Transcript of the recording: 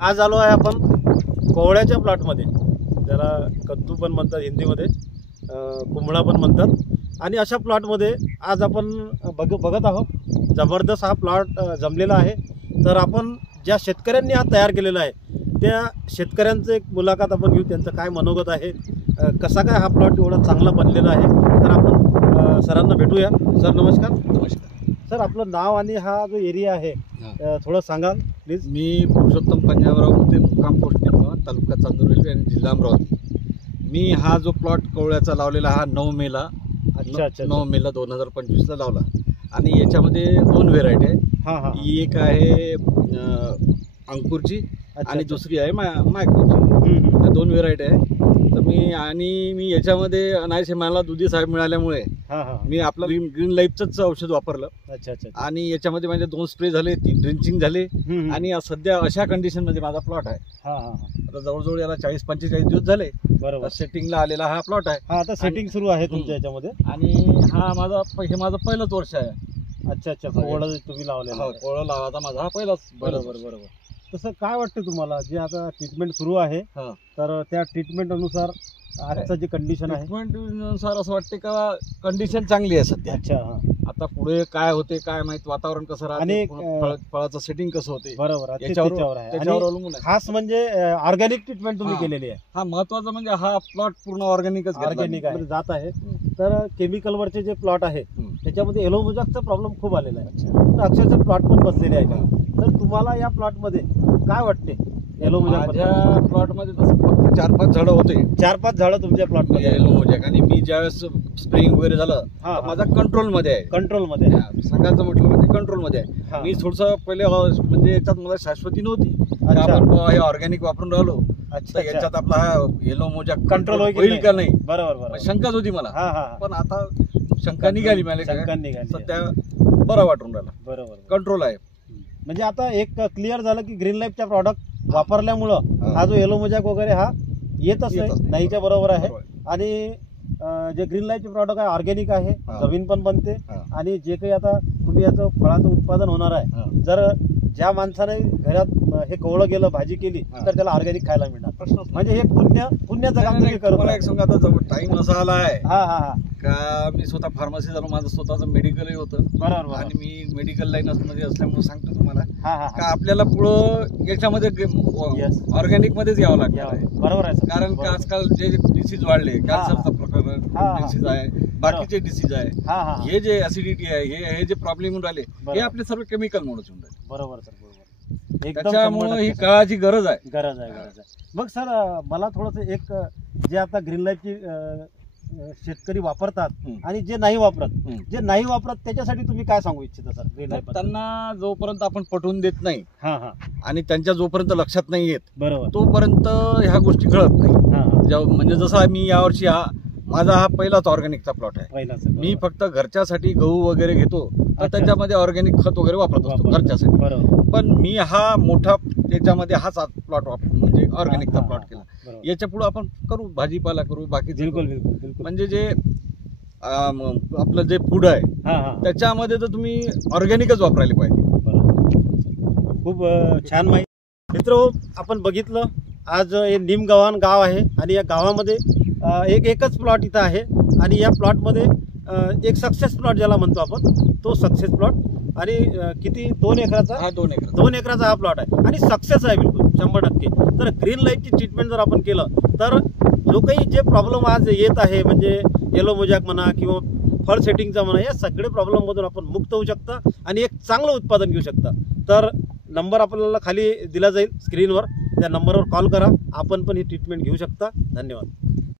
आज आलो आहे आपण कोवळ्याच्या प्लॉटमध्ये, ज्याला कद्दू पण म्हणतात हिंदीमध्ये, कुंबळा पण म्हणतात। आणि अशा प्लॉटमध्ये आज आपण बघत आहोत। जबरदस्त हा प्लॉट जमलेला आहे। तर आपण ज्या शेतकऱ्यांनी हा तयार केलेला आहे त्या शेतकऱ्यांचं एक मुलाखत आपण घेऊ, त्यांचं काय मनोगत आहे, कसा काय हा प्लॉट एवढा चांगला बनलेला आहे। तर आपण सरांना भेटूया। सर नमस्कार। नमस्कार सर, आपलं नाव आणि हा जो एरिया आहे थोडं सांगाल प्लीज। मी पुरुषोत्तम पंजाबराव होते, मुक्काम पोस्ट निमगाव, तालुका चांदूर रेल्वे आणि जिल्हा अमरावती। मी हा जो प्लॉट कोवळ्याचा लावलेला हा 9 मेला 9 मेला 2025ला लावला। आणि याच्यामध्ये 2 व्हेरायटी आहे। ही एक आहे अंकुरची आणि दुसरी आहे मायक्रोची। त्या 2 व्हेरायटी आहे। तर मी याच्यामध्ये अनायसे मला दुधी साहेब मिळाल्यामुळे मी आपलं ग्रीन लाईफचंच औषध वापरलं। आणि याच्यामध्ये माझे 2 स्प्रे झाले, 3 ड्रिंचिंग झाले। आणि सध्या अशा कंडिशन मध्ये माझा प्लॉट आहे। आता जवळजवळ याला 40-45 दिवस झाले। बरोबर, सेटिंगला आलेला हा प्लॉट आहे। आता सेटिंग सुरू आहे तुमच्या याच्यामध्ये। आणि हे माझं पहिलंच वर्ष आहे। अच्छा, कोवळा तुम्ही लावलेला? कोवळा लावायचा माझा हा पहिलाच। बरोबर। तसं काय वाटतं तुम्हाला, जे आता ट्रीटमेंट सुरू आहे तर त्या ट्रीटमेंट अनुसार आजचं जे कंडिशन आहे, ट्रीटमेंट अनुसार असं वाटते का कंडिशन चांगली आहे सध्या। अच्छा, आता पुढे काय होते काय माहित, वातावरण कसं राहते, फळाचं सेटिंग कसं होते, बरोबर त्याच्यावर अवलंबून आहे। खास म्हणजे ऑर्गॅनिक ट्रीटमेंट तुम्ही केलेली आहे। हा महत्वाचं म्हणजे हा प्लॉट पूर्ण ऑर्गॅनिक जात आहे। तर केमिकल वरचे जे प्लॉट आहे त्याच्यामध्ये येलो मोजॅकचा प्रॉब्लेम खूप आलेला आहे, अक्षरशः प्लॉट पण बसलेले आहे। तर तुम्हाला या प्लॉट मध्ये काय वाटते? येलो मोजॅक माझ्या प्लॉट मध्ये तसं फक्त 4-5 झाडं होते, 4-5 झाडं तुमच्या प्लॉट मध्ये येलो मोजॅक। आणि मी ज्यावेळेस स्प्रेइंग वगैरे झालं माझा कंट्रोल मध्ये आहे। सांगायचं म्हटलं म्हणजे कंट्रोल मध्ये आहे। मी थोडंसं पहिले म्हणजे याच्यात मला शाश्वती नव्हती, आपण हे ऑर्गॅनिक वापरून राहिलो, याच्यात आपला हा येलो मोजॅक कंट्रोल होईल का नाही, बरोबर शंकाच होती मला। पण आता शंका निघाली सध्या बरं वाटून राहिला। बरोबर, कंट्रोल आहे। म्हणजे आता एक क्लिअर झालं की ग्रीन लाईफच्या प्रॉडक्ट वापरल्यामुळं हा जो येलो मोजॅक वगैरे हा येतच नाहीच्या बरोबर आहे। आणि जे ग्रीन लाईफचे प्रॉडक्ट आहे ऑर्गॅनिक आहे, जमीन पण बनते। आणि जे काही आता तुम्ही याचं फळाचं उत्पादन होणार आहे, जर ज्या माणसाने घरात हे कोवळं गेलं, भाजी केली, तर त्याला ऑर्गॅनिक खायला मिळणार। म्हणजे हे पुण्याचं काम तुम्ही करत। मला एक सांगा, आता टाइम असा आला आहे का मी स्वतः फार्मसी झालो, माझं स्वतःचं मेडिकलही होतं। बरोबर, आणि मी मेडिकल लाईन मध्ये असल्यामुळे सांगतो तुम्हाला का आपल्याला पुढं याच्यामध्ये ऑर्गॅनिक मध्येच यावं लागतं। बरोबर आहे, कारण का आजकाल जे डिसीज वाढले, कॅन्सरचा प्रकार डिसीज आहे, बाकीचे डिसीज आहे, हे जे ऍसिडिटी आहे, हे जे प्रॉब्लेम होऊन राहिले, हे आपले सर्व केमिकल मुळेच होऊन राहिले। बरोबर सर, बरोबर। त्याच्यामुळे ही काळाची गरज आहे। मग सर, मला थोडंसं एक, जे आता ग्रीन लाईफची शेतकरी वापरतात आणि जे नाही वापरत त्याच्यासाठी तुम्ही काय सांगू इच्छिता सर? ग्रीन लाईफ त्यांना जोपर्यंत आपण पटवून देत नाही आणि त्यांच्या जोपर्यंत लक्षात नाही येत, बरोबर, तोपर्यंत ह्या गोष्टी कळत नाही। म्हणजे जसा मी यावर्षी माझा हा पहिलाच ऑर्गॅनिकचा प्लॉट आहे। मी फक्त घरच्यासाठी गहू वगैरे घेतो, तर त्याच्यामध्ये ऑर्गॅनिक खत वगैरे वापरत असतो घरच्यासाठी। पण मी हा मोठा त्याच्यामध्ये हाच प्लॉट म्हणजे ऑर्गॅनिकचा प्लॉट केला। याच्या पुढे आपण करू, भाजीपाला करू, बाकी बिलकुल म्हणजे जे आपलं जे फूड आहे त्याच्यामध्ये तर तुम्ही ऑर्गॅनिकच वापरायला पाहिजे। खूप छान माहिती मित्र। आपण बघितलं आज हे निमगावान गाव आहे आणि या गावामध्ये एकच प्लॉट इथं आहे। आणि या प्लॉटमध्ये एक सक्सेस प्लॉट ज्याला म्हणतो आपण, तो सक्सेस प्लॉट। आणि किती 2 एकराचा? 2 एकराचा हा प्लॉट आहे आणि सक्सेस आहे बिलकुल 100%। तर ग्रीन लाईफची ट्रीटमेंट जर आपण केलं तर जो काही जे प्रॉब्लेम आज येत आहे, म्हणजे येलो मोजॅक म्हणा किंवा फळ सेटिंगचा म्हणा, या सगळे प्रॉब्लेममधून आपण मुक्त होऊ शकता आणि एक चांगलं उत्पादन घेऊ शकता। तर नंबर आपल्याला खाली दिला जाईल स्क्रीनवर, त्या नंबरवर कॉल करा, आपण पण ही ट्रीटमेंट घेऊ शकता। धन्यवाद।